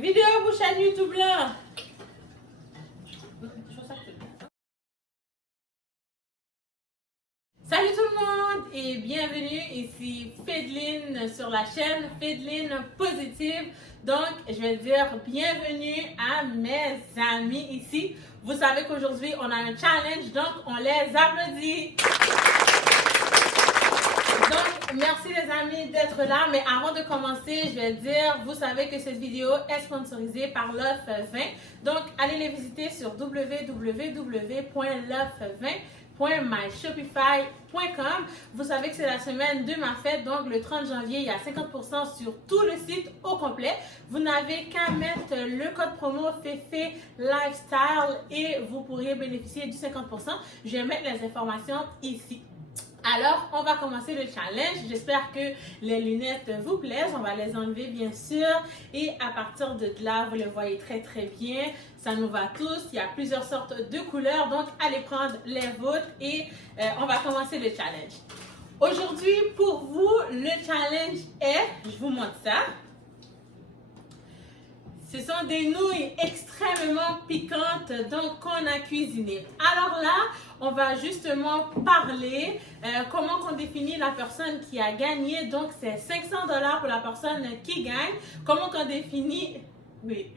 Vidéo pour chaîne YouTube là. Salut tout le monde et bienvenue ici Fedeline sur la chaîne Fedeline Positive. Donc je vais dire bienvenue à mes amis ici. Vous savez qu'aujourd'hui on a un challenge, donc on les applaudit. Donc, merci les amis d'être là, mais avant de commencer, je vais dire, vous savez que cette vidéo est sponsorisée par Love 20. Donc, allez les visiter sur www.love20.myshopify.com. Vous savez que c'est la semaine de ma fête, donc le 30 janvier, il y a 50% sur tout le site au complet. Vous n'avez qu'à mettre le code promo FEFE Lifestyle et vous pourrez bénéficier du 50%. Je vais mettre les informations ici. Alors, on va commencer le challenge. J'espère que les lunettes vous plaisent. On va les enlever, bien sûr. Et à partir de là, vous les voyez très, très bien. Ça nous va tous. Il y a plusieurs sortes de couleurs. Donc, allez prendre les vôtres et on va commencer le challenge. Aujourd'hui, pour vous, le challenge est... Je vous montre ça. Ce sont des nouilles extrêmement piquantes donc qu'on a cuisinées. Alors là, on va justement parler comment on définit la personne qui a gagné. Donc c'est 500 $ pour la personne qui gagne. Comment on définit... Oui.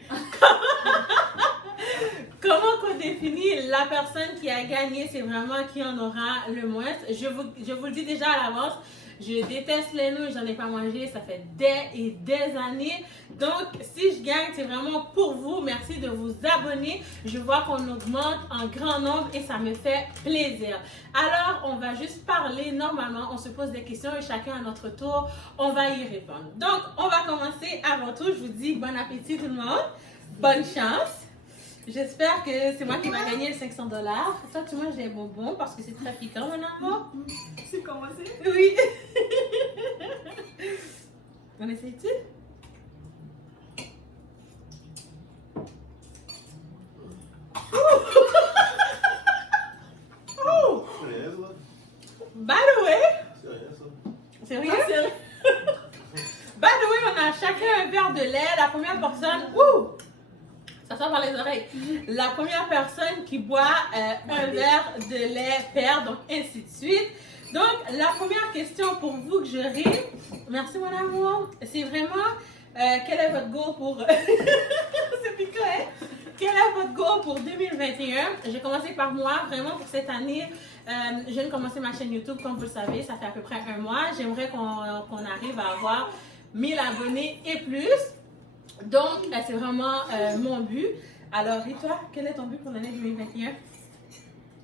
Comment on définit la personne qui a gagné? C'est vraiment qui en aura le moins. Je vous le dis déjà à l'avance. Je déteste les nouilles, j'en ai pas mangé, ça fait des années. Donc, si je gagne, c'est vraiment pour vous. Merci de vous abonner. Je vois qu'on augmente en grand nombre et ça me fait plaisir. Alors, on va juste parler normalement. On se pose des questions et chacun à notre tour, on va y répondre. Donc, on va commencer. Avant tout, je vous dis bon appétit tout le monde. Bonne chance. J'espère que c'est moi qui va gagner le 500 $. Toi, tu manges des bonbons parce que c'est très piquant, mon amour. C'est commencé? Oui. On essaye-tu? Oh! By the way, c'est rien? By the way, on a chacun un verre de lait. La première personne, ça sort par les oreilles. La première personne qui boit un verre de lait perd, donc ainsi de suite. Donc, la première question pour vous que j'aurai, merci mon amour, c'est vraiment quel est votre goal pour... c'est piquant, hein? Quel est votre goal pour 2021? J'ai commencé par moi, vraiment pour cette année. Je viens de commencer ma chaîne YouTube, comme vous le savez, ça fait à peu près un mois. J'aimerais qu'on arrive à avoir 1000 abonnés et plus. Donc, c'est vraiment mon but. Alors, et toi, quel est ton but pour l'année 2021?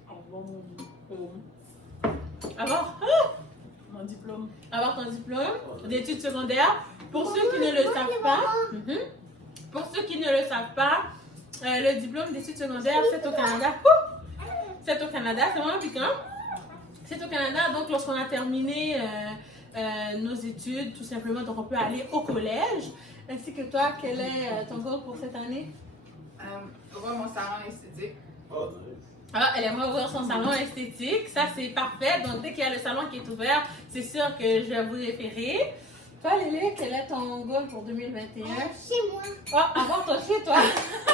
Avoir mon diplôme. Avoir Mon diplôme. Avoir ton diplôme d'études secondaires. Pour ceux qui ne le savent pas, pour ceux qui ne le savent pas, le diplôme d'études secondaires, c'est au Canada. C'est au Canada, c'est vraiment piquant. C'est au Canada, donc lorsqu'on a terminé nos études, tout simplement, donc on peut aller au collège. Ainsi que toi, quel est ton goal pour cette année? Ouvrir mon salon esthétique. Alors, elle aimerait ouvrir son salon esthétique. Ça, c'est parfait. Donc, dès qu'il y a le salon qui est ouvert, c'est sûr que je vais vous référer. Toi, Lélé, quel est ton goal pour 2021? Chez moi. Oh, avoir ton chez toi.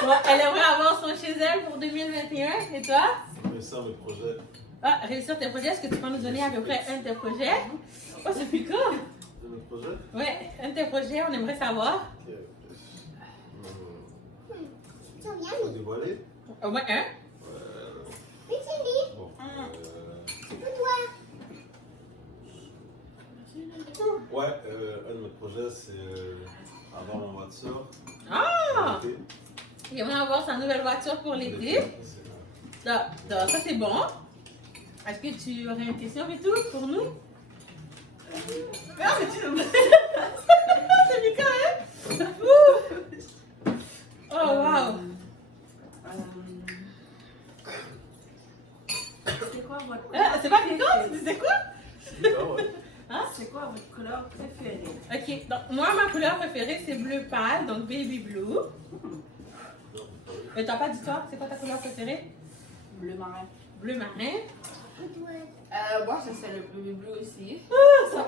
Bon, elle aimerait avoir son chez elle pour 2021. Et toi? Réussir mes projets. Ah, réussir tes projets. Est-ce que tu peux nous donner à peu près un de tes projets? Oh, c'est plus cool. De mes projets? Ouais, un de tes projets, on aimerait savoir. Ok. Ça vient, Faut dévoiler? Au moins un. mais c'est lui. Bon. C'est pour toi. Ouais, un de mes projets, c'est avoir ma voiture. Ah! L'été. Il aimerait avoir sa nouvelle voiture pour l'été. Ça, c'est bon. Est-ce que tu aurais une question et tout pour nous? Ah, mais tu c'est piquant, hein? Ouh. Oh, wow! C'est quoi votre Ah, c'est pas piquant, tu disais quoi? Ah ouais. Hein? C'est quoi votre couleur préférée? Ok, donc moi, ma couleur préférée, c'est bleu pâle, donc baby blue. Mais t'as pas dit toi, c'est quoi ta couleur préférée? Bleu marin. Bleu marin. Moi, ça c'est le bleu bleu aussi. Ça va?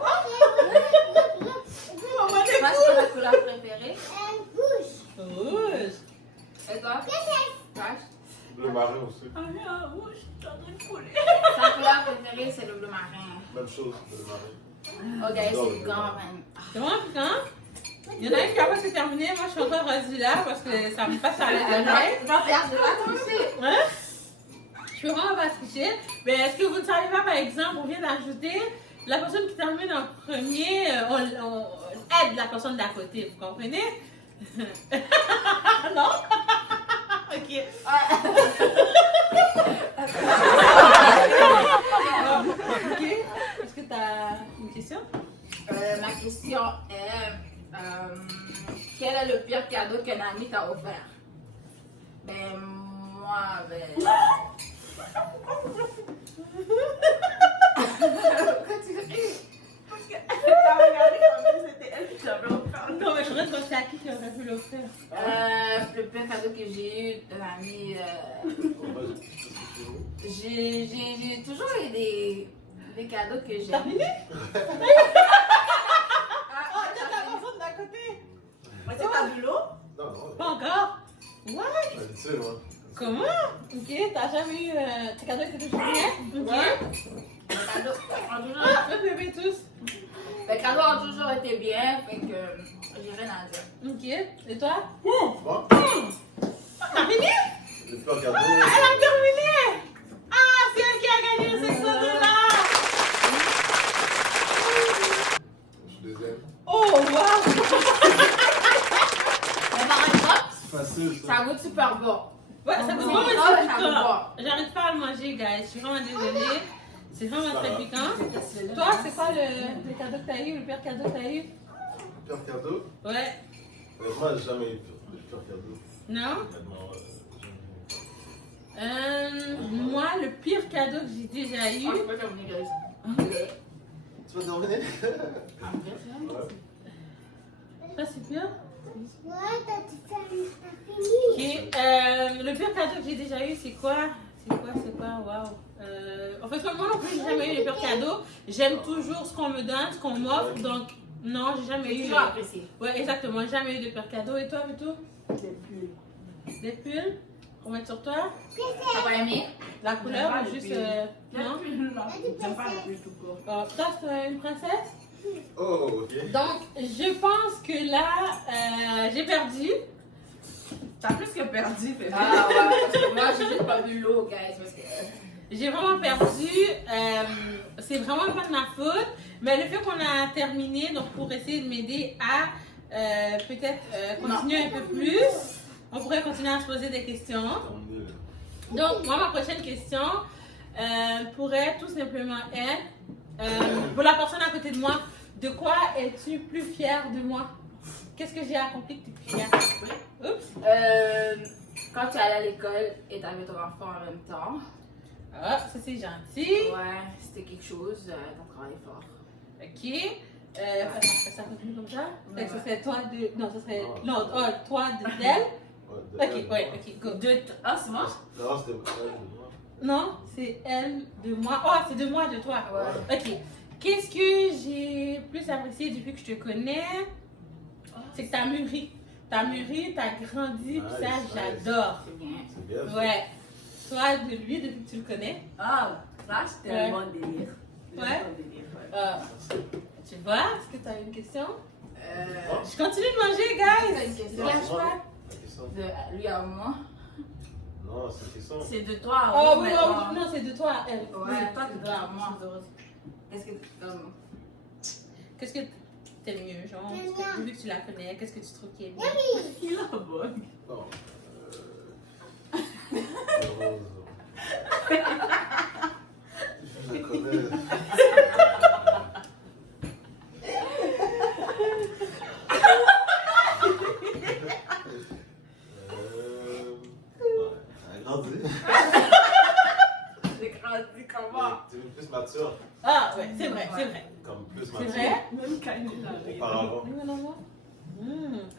Look, look, look. On va C'est pas ma couleur préférée. Bouge. Oh! Même chose de Marie. Ok, c'est quand même. C'est vraiment piquant. Il y en a une qui a pas terminé. Moi, je suis encore rendue là parce que ça me passe à l'intérieur. Hein? Je peux vraiment pas tricher. Mais est-ce que vous ne savez pas, par exemple, on vient d'ajouter la personne qui termine en premier, on aide la personne d'à côté, vous comprenez? Non? Ok. Ok. Est-ce que tu as une question? Ma question est quel est le pire cadeau qu'un ami t'a offert? Ben, moi, ben. Pourquoi tu ris? Parce que t'as regardé comme si c'était elle qui t'avait offert. Non, mais je voudrais te c'est à qui aurait pu l'offrir. Le pire cadeau que j'ai eu d'un ami. J'ai toujours eu des cadeaux que j'ai. T'as fini? Oh, t'as la personne d'à côté. Mais c'est pas du lot? Non, non. Pas encore? What? Tu sais, moi. Comment? Ok, t'as jamais eu tes cadeaux que tu jouais? Ok. Les cadeaux ont toujours, Ah, le bébé tous. les cadeaux ont toujours été bien, fait que j'ai rien à dire. Ok. Et toi? Moi, T'as fini? le pire cadeau. Elle a terminé! Ah, c'est elle qui a gagné le 600 $! Je suis deuxième. Oh, wow! Mais par exemple, C'est facile, ça. ça goûte super bon. Ouais, ça goûte Oh, vraiment ça très goûte piquant. bon. J'arrive pas à le manger, guys. Je suis vraiment désolée. C'est vraiment très piquant. Toi, c'est quoi le cadeau que t'as eu, le pire cadeau que t'as eu? Pire cadeau? Ouais. Moi, j'ai jamais eu de pire cadeau. Non? Honnêtement, jamais eu. Moi, le pire cadeau que j'ai déjà eu. Oh, je peux terminer, guys. Tu vas terminer? Ça, c'est pire? Ouais, t'as fini. Ok. Le pire cadeau que j'ai déjà eu, c'est quoi? C'est quoi? Waouh. En fait, comme moi non plus, j'ai jamais eu le pire cadeau. J'aime toujours ce qu'on me donne, ce qu'on m'offre. Donc, non, j'ai jamais eu. Toujours apprécié. Ouais, exactement. J'ai jamais eu de pire cadeau. Et toi, Vito? Des pulls. Des pulls? On va mettre sur toi? T'as pas aimé? La couleur pas ou les juste. pulls. Non? J'aime pas les pulls tout court. Toi, c'est une princesse? Oh, ok. Donc, je pense que là, j'ai perdu. T'as plus que perdu, fait. Ah ouais, parce que moi, j'ai juste pas vu l'eau, guys. Parce que. J'ai vraiment perdu. C'est vraiment pas de ma faute. Mais le fait qu'on a terminé, donc pour essayer de m'aider à peut-être continuer un peu plus, on pourrait continuer à se poser des questions. Terminé, Donc, moi, ma prochaine question pourrait tout simplement être pour la personne à côté de moi, de quoi es-tu plus fière de moi? Qu'est-ce que j'ai accompli que tu es plus fière? Oups! Quand tu allais à l'école et t'avais ton enfant en même temps. Ah, ça c'est gentil. Ouais, c'était quelque chose, t'as travaillé fort. Ok. Ça continue comme ça? Ouais. Fait que ce serait toi de. Non, ce serait. Ah. Non, toi d'elle. Ouais, Ok, ouais, ok, go. Ah, c'est moi? Non, c'était elle de moi. Non, c'est elle de moi. Oh, c'est de moi, de toi. Ouais. Ok. Qu'est-ce que j'ai plus apprécié depuis que je te connais? C'est que t'as mûri. T'as mûri, t'as grandi, pis ça, Nice, j'adore. C'est bien. C'est bien. ça. Ouais. Toi, de lui, depuis que tu le connais. Ah, là, c'était Ouais. un bon délire. Ouais. Un bon délire, ouais. Tu vois, est-ce que t'as une question? Euh, Je continue de manger, T'as guys. une question? Ne lâche pas. La question. de lui à moi. Non, c'est une question. C'est de toi à Oh moi. oui, maintenant. non, c'est de toi à elle. Ouais, toi, de toi à moi. Qu'est-ce que comme. Qu'est-ce que t'aimes mieux, genre? J'aime Parce que bien. vu que tu la connais, qu'est-ce que tu trouves qui est bien? Il a bon. Non. Je connais. Grandi. J'ai grandi comment? Tu es plus mature. Ah, ouais, c'est vrai, c'est vrai. Comme plus C'est mature. vrai? Même quand il est arrivé. Auparavant. Non, non, non.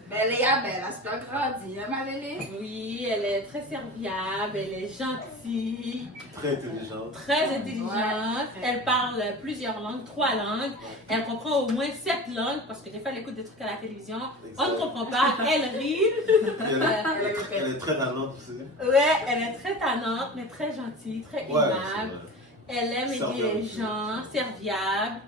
Ben, Léa, ben, elle a super grandi, hein, ma Lélé? Oui, elle est très serviable, elle est gentille, Très intelligente. très intelligente. Ouais. Elle parle plusieurs langues, 3 langues. Elle comprend au moins 7 langues parce que des fois elle écoute des trucs à la télévision. On ne comprend pas, elle rit. Elle est très tannante aussi. Ouais, elle est très tannante, mais très gentille, très Ouais, aimable. Elle aime aider Serviable. les gens, serviable.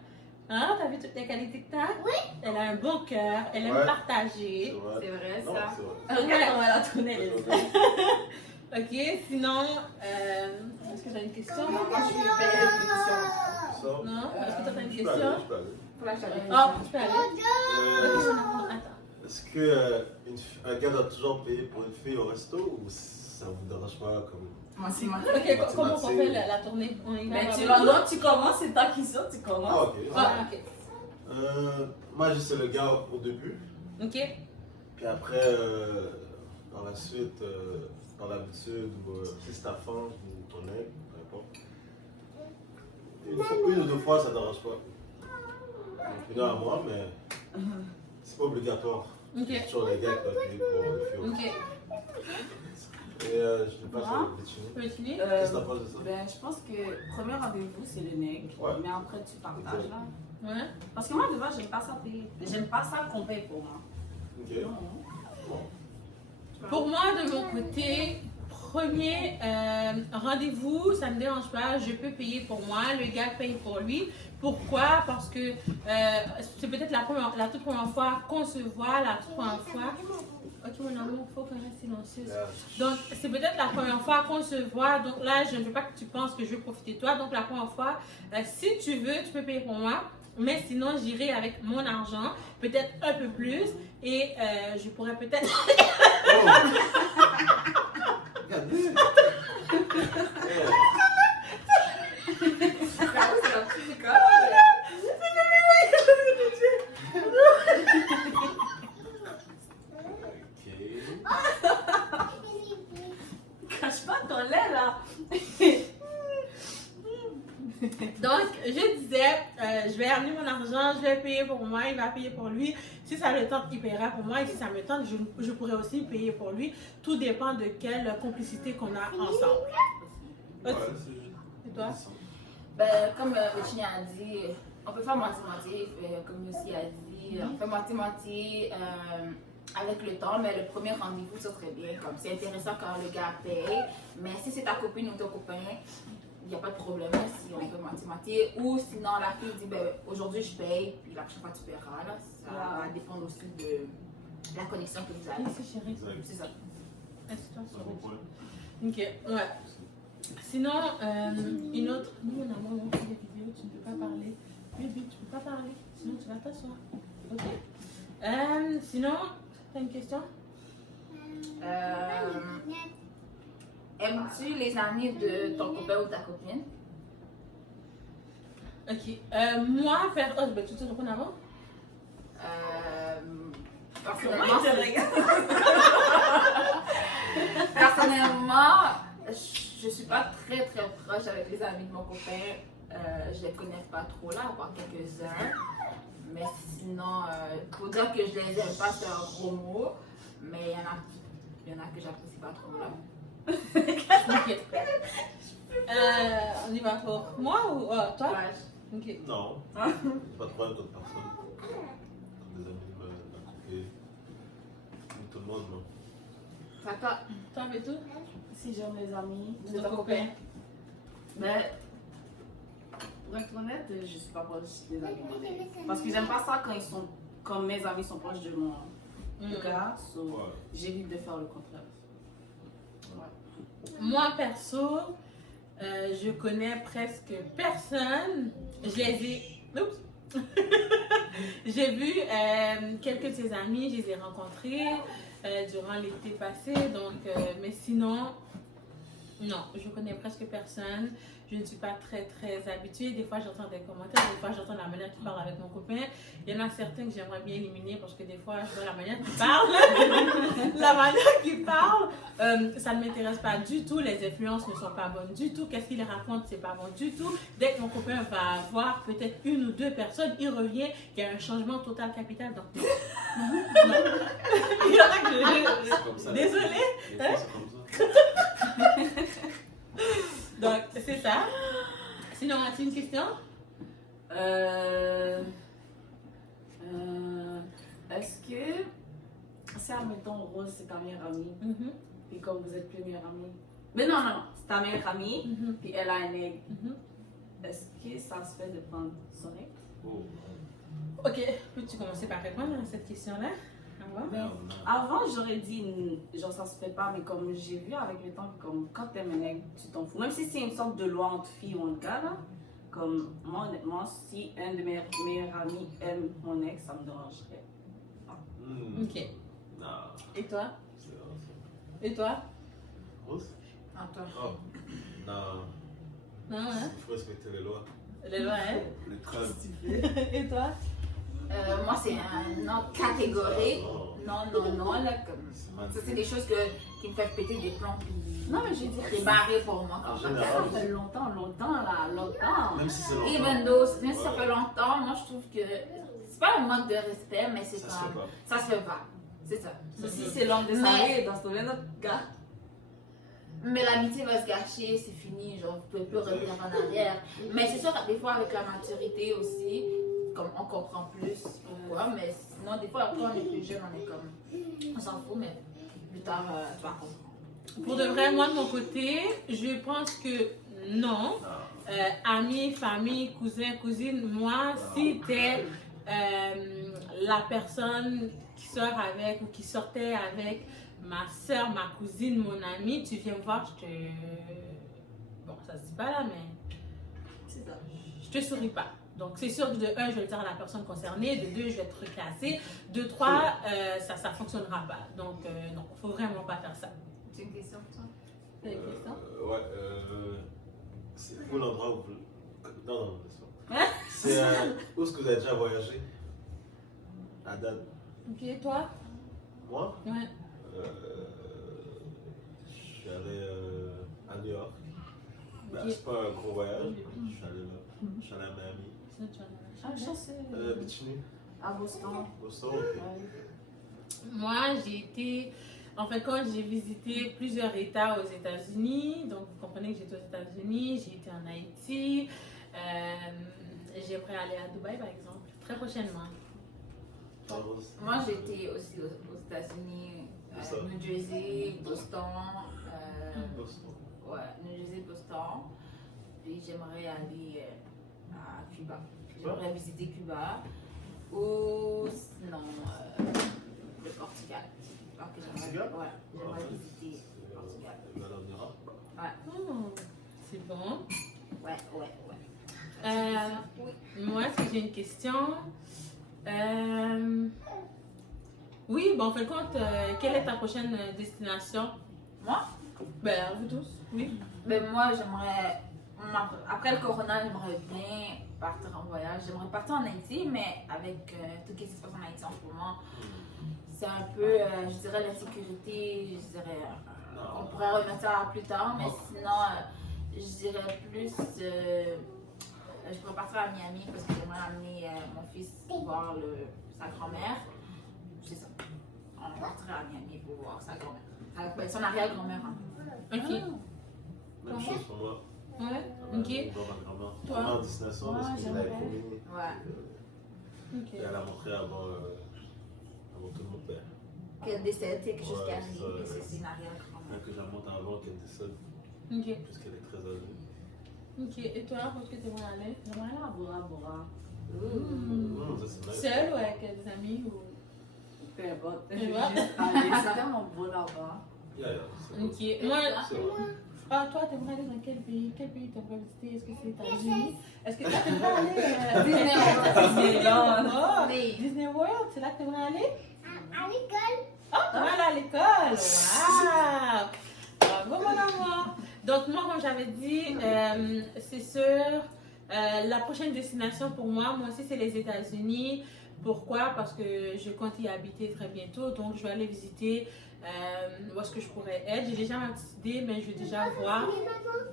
Hein, t'as vu toutes les qualités que t'as? Oui. Elle a un bon cœur, elle aime Ouais. partager. C'est vrai, Non, ça. c'est vrai. Regarde comment elle a tourné les yeux. Ok, sinon, est-ce que t'as une question? Moi, je suis hyper question. Ça, Non? Est-ce que t'as une je peux aller, question? je peux aller. Pour la chaleur. Oh, tu peux aller. Ok, Euh, mon amour, attends. Est-ce que un gars doit toujours payer pour une fille au resto ou ça vous dérange pas comme... Moi, c'est moi. Ok, comment on fait la tournée? On y va Mais avec tu tout? vas non, tu commences, c'est toi qui sors, tu Ah, commences. ok. Ah, ok. Moi, je sais le gars au début. Ok. Puis après, par la suite, par l'habitude, ou si c'est ta femme ou ton ex, peu importe. Une ou deux fois, ça ne dérange pas. Donc, une heure à moi, mais c'est pas obligatoire. Ok. C'est toujours les gars qui doivent payer pour le film. Ok. Et je ne pas Moi? sur le Bitchini. Tu peux utiliser? Qu'est-ce que t'en penses de ça? Ben, je pense que premier rendez-vous, c'est le nec. Ouais. Mais après, tu partages là. Ouais. Parce que moi, de base, j'aime pas ça payer. J'aime pas ça qu'on paye pour moi. Ok. Non. Bon. Pour moi, de mon côté, premier rendez-vous, ça ne me dérange pas, je peux payer pour moi, le gars paye pour lui. Pourquoi? Parce que c'est peut-être la toute première fois qu'on se voit, la toute première fois. Ok, mon amour, il faut qu'on reste silencieuse. Donc, c'est peut-être la première fois qu'on se voit. Donc là, je ne veux pas que tu penses que je veux profiter de toi. Donc, la première fois, si tu veux, tu peux payer pour moi. Mais sinon, j'irai avec mon argent, peut-être un peu plus. Et je pourrais peut-être... Regardez. C'est la petite école. Cache pas ton lait là. Donc, je disais, je vais amener mon argent, je vais payer pour moi, il va payer pour lui. Si ça le tente, il paiera pour moi. Et si ça me tente, je pourrais aussi payer pour lui. Tout dépend de quelle complicité qu'on a ensemble. Ouais, Et toi? Ben, comme Virginie a dit, on peut faire moitié-moitié, comme Lucie a dit, on fait moitié-moitié avec le temps, mais le premier rendez-vous, ça serait bien. Comme c'est intéressant quand le gars paye, mais si c'est ta copine ou ton copain, il n'y a pas de problème si on fait moitié-moitié. Ou sinon, la fille dit, ben, aujourd'hui je paye, puis la prochaine fois tu paieras. Là. Ça va dépendre aussi de la connexion que vous avez. Merci chérie. Exact. C'est ça. Assieds-toi C'est sur un bon le- point. Ok, ouais. Sinon, une autre. Non, mon amour, on fait des vidéos, tu ne peux pas parler. Bébé, tu ne peux pas parler, sinon tu vas t'asseoir. Ok. Sinon, t'as une question? Aimes-tu les amis de ton copain ou ta copine? Ok. Moi, faire. Oh, ben, tu te réponds avant? Personnellement, personnellement, je suis pas très proche avec les amis de mon copain. Je les connais pas trop là, à part quelques-uns. Mais sinon, pour dire que je les aime pas, c'est un gros mot. Mais il y en a que j'apprécie pas trop là. Ok. On y va pour moi ou toi? Ouais. Ok. Non. Pas de problème d'autres personnes. Comme des amis, d'un côté. Comme tout le monde, non. Toi, Toi, mais tout? si j'aime les amis De ton copain. Ben, pour être honnête, je suis pas proche des amis. Parce que j'aime pas ça quand mes amis sont proches de mon gars. So, Ouais. j'évite de faire le contraire. Moi, perso, je connais presque personne. Je les ai. Oups! J'ai vu quelques de ses amis, je les ai rencontrés durant l'été passé. Donc, mais sinon, non, je connais presque personne. Je ne suis pas très habituée. Des fois, j'entends des commentaires, des fois, j'entends la manière qu'il parle avec mon copain. Il y en a certains que j'aimerais bien éliminer parce que des fois, je vois la manière qu'il parle. La manière qu'il parle, ça ne m'intéresse pas du tout. Les influences ne sont pas bonnes du tout. Qu'est-ce qu'il raconte, c'est pas bon du tout. Dès que mon copain va voir peut-être une ou deux personnes, il revient, il y a un changement total capital. Donc, non. Non. Il y en a que C'est comme ça. Désolée. Les filles, c'est comme ça. Donc, c'est ça. Sinon, as-tu une question? Est-ce que, si admettons Rose, c'est ta meilleure amie, Mhm, puis comme vous êtes plus meilleure amie, mais non, c'est ta meilleure amie, mhm, puis elle a un aigle, mhm. est-ce que ça se fait de prendre son ex? Oh. Ok, peux-tu commencer par répondre à cette question-là? Au revoir. Merde, non. Avant, j'aurais dit, genre, ça se fait pas, mais comme j'ai vu avec le temps, comme quand t'aimes un ex, tu t'en fous. Même si c'est une sorte de loi entre filles ou entre gars, là, comme moi, honnêtement, si un de mes meilleurs amis aime mon ex, ça me dérangerait. Ok. Non, Et toi? c'est vrai, ça. Et toi? Rose? Attends. Oh. Non, Non, hein? il faut respecter les lois. Les lois, hein? Les trades. Et toi? Moi, c'est un non catégorique. Non. Non, là, comme. Ça, c'est des choses qui me font péter des plombs. Puis Non, mais je veux dire, c'est barré pour moi. En Comme général, ça fait longtemps, là, longtemps. même si c'est longtemps. Even though, même si ça Ouais. fait longtemps, moi, je trouve que c'est pas un manque de respect, mais c'est Ça se fait comme. pas. Ça se fait pas. C'est ça. Si c'est l'homme de sa Mais- vie, dans ce domaine, notre gars. Mais l'amitié va se gâcher, c'est fini, genre, vous pouvez plus revenir en arrière. Mais c'est sûr que des fois, avec la maturité aussi, comme on comprend plus pourquoi, mais sinon, des fois, quand on est plus jeune, on est comme. On s'en fout, mais plus tard, tu vas comprendre. Pour de vrai, moi de mon côté, je pense que non. Amis, famille, cousins, cousines, moi, si t'es la personne qui sort avec ou qui sortait avec ma soeur, ma cousine, mon amie, tu viens me voir, je te... Bon, ça se dit pas là, mais C'est ça. je te souris pas. Donc, c'est sûr que de un, je vais le dire à la personne concernée, de deux, je vais être reclassée, de trois, ça fonctionnera pas. Donc, non, faut vraiment pas faire ça. C'est une question pour toi? T'as une question? Ouais, c'est où l'endroit où vous... Non, non, laisse pas. C'est où est-ce que vous avez déjà voyagé? À date. Ok, toi? Moi? Ouais. Je suis allé à New York. Ben, Ok. c'est pas un gros voyage. Je suis allé là. Je suis allé à Miami. Ah, je sais. Bikini. À Boston. Boston. Ok. Ouais. Moi, j'ai été... En fait, quand j'ai visité plusieurs États aux États-Unis, donc vous comprenez que j'étais aux États-Unis, j'ai été en Haïti, j'aimerais aller à Dubaï par exemple, très prochainement. Rose. Moi, j'étais aussi aux États-Unis, Où ça? New Jersey, Boston. Boston. Ouais, New Jersey, Boston. Puis j'aimerais aller à Cuba. J'aimerais visiter Cuba. Ou sinon, le Portugal. Donc, Portugal? Ouais, j'aimerais visiter le Portugal. En Europe. Oh, c'est bon. Ouais. Moi, est-ce que j'ai une question? Oui, bon, en fin de compte, quelle est ta prochaine destination? Moi? Ben, vous tous, oui. Ben moi, j'aimerais, après le corona, j'aimerais bien partir en voyage. J'aimerais partir en Haïti, mais avec tout ce qui se passe en Haïti en ce moment, c'est un peu, je dirais, l'insécurité. Je dirais, on pourrait remettre ça plus tard, mais sinon, je dirais plus, je pourrais partir à Miami parce que j'aimerais amener mon fils voir sa grand-mère. C'est ça. On partirait à Miami pour voir sa grand-mère. Son arrière-grand-mère. Hein. Ok. Même chose pour moi. Ouais, ok. Voir ma grand-mère. Toi? Vraiment en destination parce Ouais, que je l'avais j'aimerais. promis. Ouais. Ok. Et elle a montré avant tout le monde. Ben, Qu'elle décède, c'est quelque chose qui Ouais, arrive, ça, mais c'est une arrière-grand-mère. que je la montre avant qu'elle décède, Ok. puisqu'elle est très âgée. Ok. Et toi, où est-ce que tu aimerais aller? J'aimerais aller à Bora Bora. Ça, c'est nice. Seul ou avec des amis ou... Peu importe. Je Tu veux vois? juste aller. C'est tellement beau là-bas. Yeah, c'est Ok. bon. Moi, C'est vrai. ah, toi, t'aimerais aller dans quel pays? Quel pays t'aimerais visiter? Est-ce que c'est les États-Unis? Est-ce que toi, t'aimerais aller Disney World? Oh, Oui. Disney World, c'est là que t'aimerais aller? À l'école. Oh, t'aimerais aller à l'école? Waouh! Bravo, mon amour! Donc, moi, comme j'avais dit, c'est sûr, la prochaine destination pour moi aussi, c'est les États-Unis. Pourquoi? Parce que je compte y habiter très bientôt, donc je vais aller visiter où est-ce que je pourrais être. J'ai déjà ma petite idée, mais je vais déjà voir.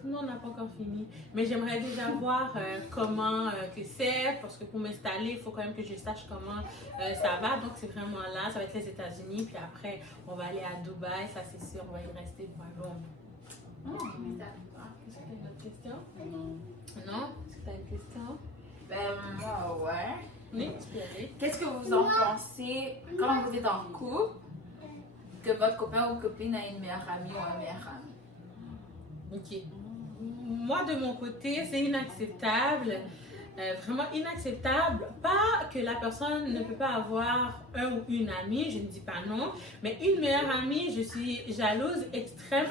Non, on n'a pas encore fini. Mais j'aimerais déjà voir comment que c'est, parce que pour m'installer, il faut quand même que je sache comment ça va. Donc c'est vraiment là, ça va être les États-Unis, puis après on va aller à Dubaï, ça c'est sûr, on va y rester pour un bon. Est-ce que tu as une autre question? Non? Est-ce que tu as une question? Ben, moi, ouais. Oui, tu peux y aller. Qu'est-ce que vous en pensez quand vous êtes en couple, que votre copain ou copine a une meilleure amie ou un meilleur ami? Ok. moi de mon côté, c'est inacceptable. Vraiment inacceptable. Pas que la personne ne peut pas avoir un ou une amie, je ne dis pas non, mais une meilleure amie, je suis jalouse extrême.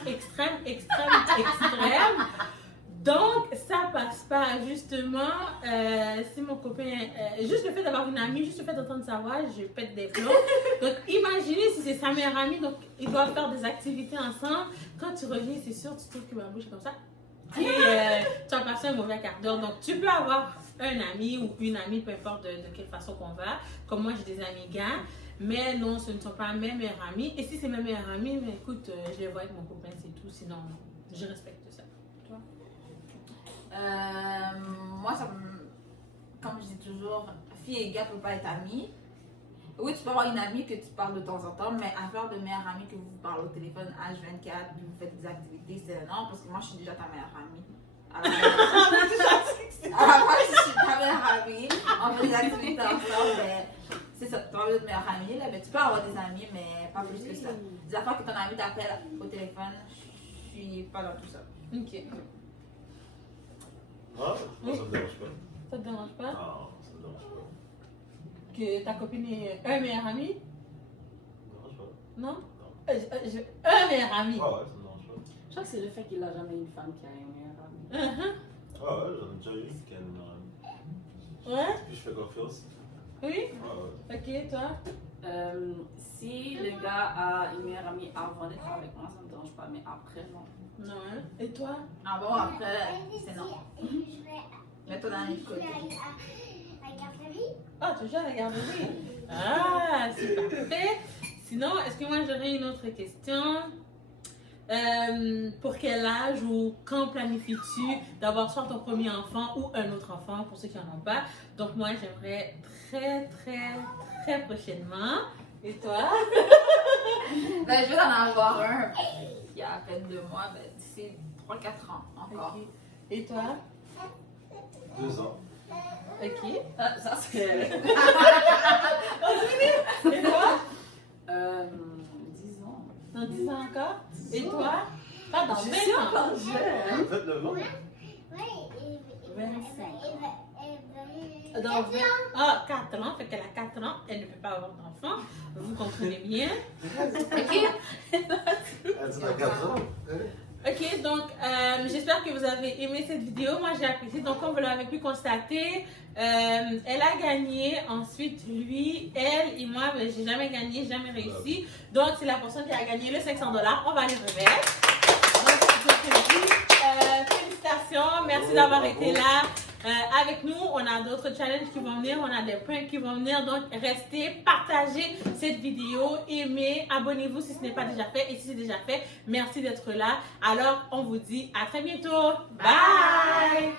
Donc, ça passe pas, justement, si mon copain, juste le fait d'avoir une amie, juste le fait d'entendre sa voix, je pète des plombs. Donc, imaginez si c'est sa meilleure amie, donc ils doivent faire des activités ensemble. Quand tu reviens, c'est sûr, tu trouves que ma bouche est comme ça. Et tu as passé un mauvais quart d'heure. Donc, tu peux avoir un ami ou une amie, peu importe de quelle façon qu'on va. Comme moi, j'ai des amis gars. Mais non, ce ne sont pas mes meilleurs amis. Et si c'est mes meilleurs amis, mais écoute, je les vois avec mon copain, c'est tout. Sinon, je respecte ça. Toi? Moi, ça comme je dis toujours, fille et gars ne peuvent pas être amis. Oui, tu peux avoir une amie que tu parles de temps en temps, mais à faire de meilleure amie que vous parlez au téléphone H24, puis vous faites des activités, c'est non, parce que moi, je suis déjà ta meilleure amie. Alors, moi, je suis ta meilleure amie, on fait des activités ensemble, mais c'est ça, tu as envie de meilleure amie, là, mais tu peux avoir des amis, mais pas plus que ça. Des affaires que ton ami t'appelle au téléphone, je suis pas dans tout ça. Ok. Ah, moi, ça me dérange pas. Ça te dérange pas? Ah, ça me dérange pas. Que ta copine est un meilleur ami? Ça me dérange pas. Non? Non. Un meilleur ami. Ah ouais, ça me dérange pas. Je crois que c'est le fait qu'il a jamais une femme qui a un meilleur ami. Ah ouais, j'en ai déjà eu qui a une meilleure amie. Ouais? Puis je fais confiance. Oui? Ah ouais. Ok, toi? Si le gars a une meilleure amie avant d'être avec moi, ça me dérange pas, mais après, non. Non, hein? Et toi? Ah bon, après, c'est non. Mais ton ami de côté. Ah, toujours à la garderie. Ah, c'est parfait. Sinon, est-ce que moi j'aurais une autre question? Pour quel âge ou quand planifies-tu d'avoir soit ton premier enfant ou un autre enfant pour ceux qui n'en ont pas? Donc moi j'aimerais très prochainement. Et toi? Ben, je vais en avoir un il y a à peine 2 mois, ben, d'ici 3-4 ans encore. Ok. Et toi? 2 ans. Ok. Ah, ça c'est. Et toi? 10 ans. Dans 10 ans encore? Et toi? Pas dans 20 Je suis ans. encore jeune. 29 ans. 25. Dans 20 ah, 4 ans, fait qu'elle a 4 ans, elle ne peut pas avoir d'enfant. Vous comprenez bien. Ok? Elle dit à 4 ans. Ok, donc j'espère que vous avez aimé cette vidéo. Moi j'ai apprécié. Donc comme vous l'avez pu constater, elle a gagné. Ensuite lui, elle et moi, ben, j'ai jamais gagné, jamais réussi. Donc c'est la personne qui a gagné le 500 $. On va les remettre. Félicitations, merci d'avoir été là. Avec nous, on a d'autres challenges qui vont venir, on a des points qui vont venir, donc restez, partagez cette vidéo, aimez, abonnez-vous si ce n'est pas déjà fait et si c'est déjà fait, merci d'être là. Alors, on vous dit à très bientôt. Bye!